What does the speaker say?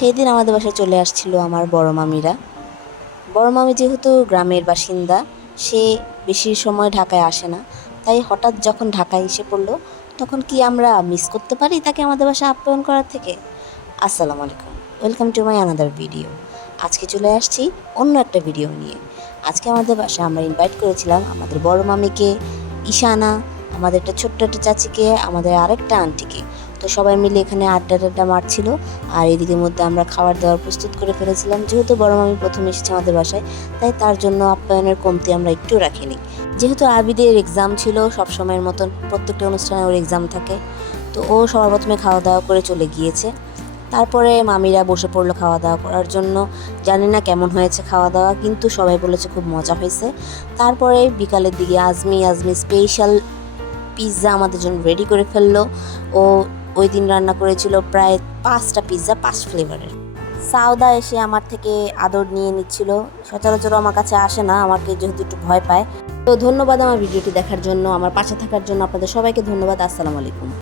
সেই দিন আমাদের বাসায় চলে আসছিল আমার বড় মামিরা। বড় মামি যেহেতু গ্রামের বাসিন্দা, সে বেশি সময় ঢাকায় আসে না, তাই হঠাৎ যখন ঢাকায় এসে পড়লো, তখন কি আমরা মিস করতে পারি তাকে আমাদের বাসায় আপ্যায়ন করার থেকে? আসসালামু আলাইকুম, welcome to my another video. আজকে চলে আসছি অন্য একটা ভিডিও নিয়ে। আজকে আমাদের বাসায় আমরা ইনভাইট করেছিলাম আমাদের বড় মামিকে, ঈশানা, আমাদের একটা ছোট্ট একটা চাচিকে, আমাদের আরেকটা আন্টিকে। তো সবাই মিলে এখানে আড্ডা মারছিল, আর এদিকের মধ্যে আমরা খাবার দাবার প্রস্তুত করে ফেলেছিলাম। যেহেতু বড় মামি প্রথম এসেছে আমাদের বাসায়, তাই তার জন্য আপ্যায়নের কমতি আমরা একটু রাখিনি। যেহেতু আবিদের এক্সাম ছিল, সবসময়ের মতন প্রত্যেকটা অনুষ্ঠানে ওর এক্সাম থাকে, তো ও সবার প্রথমে খাওয়া দাওয়া করে চলে গিয়েছে। তারপরে মামিরা বসে পড়লো খাওয়া দাওয়া করার জন্য। জানি না কেমন হয়েছে খাওয়া দাওয়া, কিন্তু সবাই বলেছে খুব মজা হয়েছে। তারপরে বিকালের দিকে আজমি স্পেশাল পিৎজা আমাদের জন্য রেডি করে ফেললো। ও ওই দিন রান্না করেছিল প্রায় 5টা পিৎজা, 5 ফ্লেভারের। সাউদা এসে আমার থেকে আদর নিয়ে নিচ্ছিল। সচরাচর আমার কাছে আসে না, আমাকে যেহেতু একটু ভয় পায়। তো ধন্যবাদ আমার ভিডিওটি দেখার জন্য, আমার পাশে থাকার জন্য আপনাদের সবাইকে ধন্যবাদ। আসসালামু আলাইকুম।